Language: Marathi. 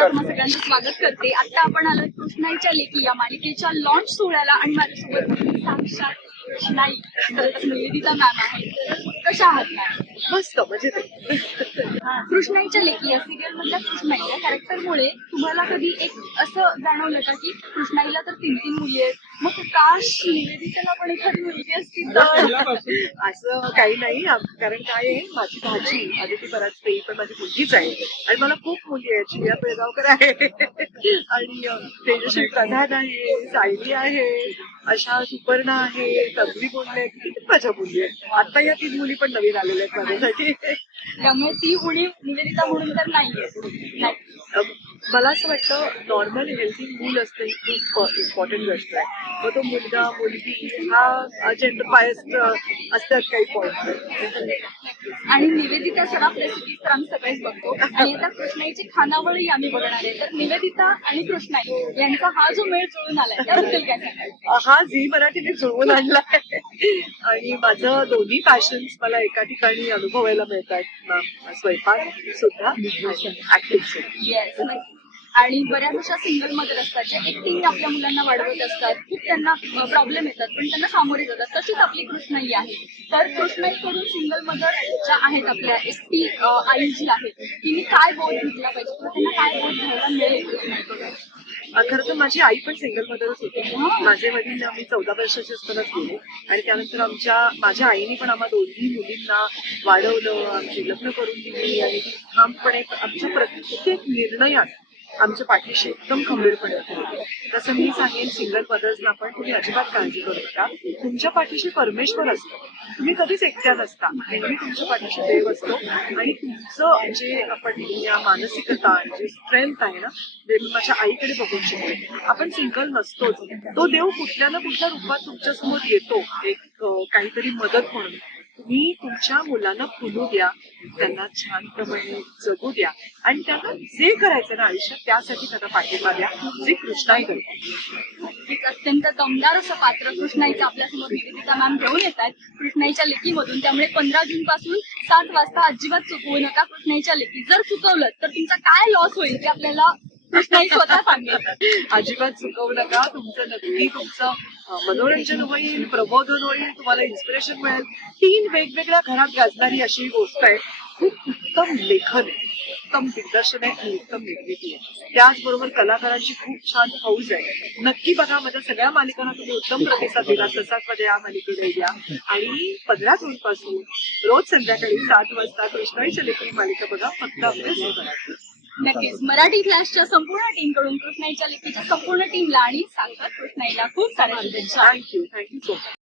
आता तुम्हा सगळ्यांचं स्वागत करते. आता आपण आलो कृष्णाईच्या लेकी या मालिकेच्या लॉन्च सोहळ्याला आणि माझ्यासोबत साक्षात कृष्णाई खरंच निवेदिता मॅम आहे. कशा आहात मॅम? मस्त मजेत. कृष्णाईच्या लेकी या सिरियल मधल्या कृष्णाई या कॅरेक्टरमुळे तुम्हाला कधी एक असं जाणवलं का की कृष्णाईला तर 3 मुली आहेत, मग काश निवेदिताला पण एखादी मुलगी असती तर? असं काही नाही, कारण काय आहे, माझी भाजी आदिती परांजपे पण माझी मुलगीच आहे आणि मला खूप मुली आहेत. श्रेया पेळगावकर आहे आणि तेजश्री प्रधान आहे, सायली आहे, अशा सुपर्णा आहे, तन्वी बोलले, किती माझ्या मुली आहेत. आता या 3 मुली पण नवीन आलेल्या आहेत माझ्यासाठी. त्यामुळे ती उणीव निवेदिता म्हणून तर नाहीये. मला असं वाटतं नॉर्मल हेल्थी मूल असतं ही खूप इम्पॉर्टंट गोष्ट आहे. मग तो मुलगा मुलगी हा जेंडर बायस्ड असतात काही पॉईंट. आणि निवेदिता सराफ रेसिपीज तर आम्ही सगळेच बघतो आणि आता कृष्णाईची खानावळी आम्ही बघणार आहे. तर निवेदिता आणि कृष्णाई यांचा हा जो मेळ जुळून आलाय त्याबद्दल काय सांगाल? हा झी मराठीने जुळवून आणलाय आणि माझं दोन्ही पॅशन्स मला एका ठिकाणी अनुभवायला मिळतात, स्वयंपाक सुद्धा ऍक्टिंग सुद्धा. येस. आणि बऱ्याच अशा सिंगल मदर असतात ज्या एकटीने आपल्या मुलांना वाढवत असतात, खूप त्यांना प्रॉब्लेम येतात पण त्यांना सामोरे जातात. तशीच आपली कृष्णाई आहे. तर कृष्णाईकडून सिंगल मदर ज्या आहेत आपल्या एकटी आई जी आहे तिने काय बोध घेतला पाहिजे किंवा त्यांना काय बोध घ्यायला मिळेल कृष्णाईकडून? खरं तर माझी आई पण सिंगल मदरच होती. माझे वडील आम्ही 14 वर्षाचे असतानाच गेले आणि त्यानंतर माझ्या आईने पण आम्हा दोन्ही मुलींना वाढवलं, आमची लग्न करून दिली आणि ठामपणे आमच्या प्रत्येक निर्णयात आमच्या पाठीशी एकदम खंबीरपणे होते. तसं मी सांगेन सिंगल मदर्सना पण तुम्ही अजिबात काळजी करू नका. तुमच्या पाठीशी परमेश्वर असतो, तुम्ही कधीच एकट्या नसता. नेहमी तुमच्या पाठीशी देव असतो आणि तुमचं जे आपण या मानसिकता जी स्ट्रेंथ आहे ना, जे मी माझ्या आईकडे बघून शिकले. आपण सिंगल नसतोच, तो देव कुठल्या ना कुठल्या रूपात तुमच्यासमोर येतो एक काहीतरी मदत म्हणून. तुम्ही तुमच्या मुलांना फुलू द्या, त्यांना छानप्रमाणे जगू द्या आणि त्यांना जे करायचं ना आयुष्यात त्यासाठी त्यांना पाठिंबा द्या, जे कृष्णाई करते. नक्कीच अत्यंत दमदार असं पात्र कृष्णाईचं आपल्यासमोर निवेदिता मॅम घेऊन येत आहेत कृष्णाईच्या लेकीमधून. त्यामुळे 15 जून पासून 7 वाजता अजिबात चुकवू नका कृष्णाईच्या लेकी. जर चुकवलं तर तुमचा काय लॉस होईल ते आपल्याला कृष्णाई स्वतः सांगेल. अजिबात चुकवू नका. तुमचं नक्की तुमचं मनोरंजन होईल, प्रबोधन होईल, तुम्हाला इन्स्पिरेशन मिळेल. 3 वेगवेगळ्या घरात गाजणारी अशी गोष्ट आहे. खूप उत्तम लेखन आहे, उत्तम दिग्दर्शन आहे आणि उत्तम निर्मिती आहे. त्याचबरोबर कलाकारांची खूप छान फौज आहे. नक्की बघा. माझ्या सगळ्या मालिकांना तुम्ही उत्तम प्रतिसाद दिला, तसाच मध्ये या मालिकेला द्या. आणि 15 जून पासून रोज संध्याकाळी 7 वाजता कृष्णाईच्या लेखी मालिका बघा, फक्त आपल्या झी मराठी. नक्कीच. मराठी फ्लॅशच्या संपूर्ण टीमकडून कृष्णाईच्या लेकीच्या संपूर्ण टीमला आणि साक्षात कृष्णाईला खूप साऱ्या शुभेच्छा. Thank you so much.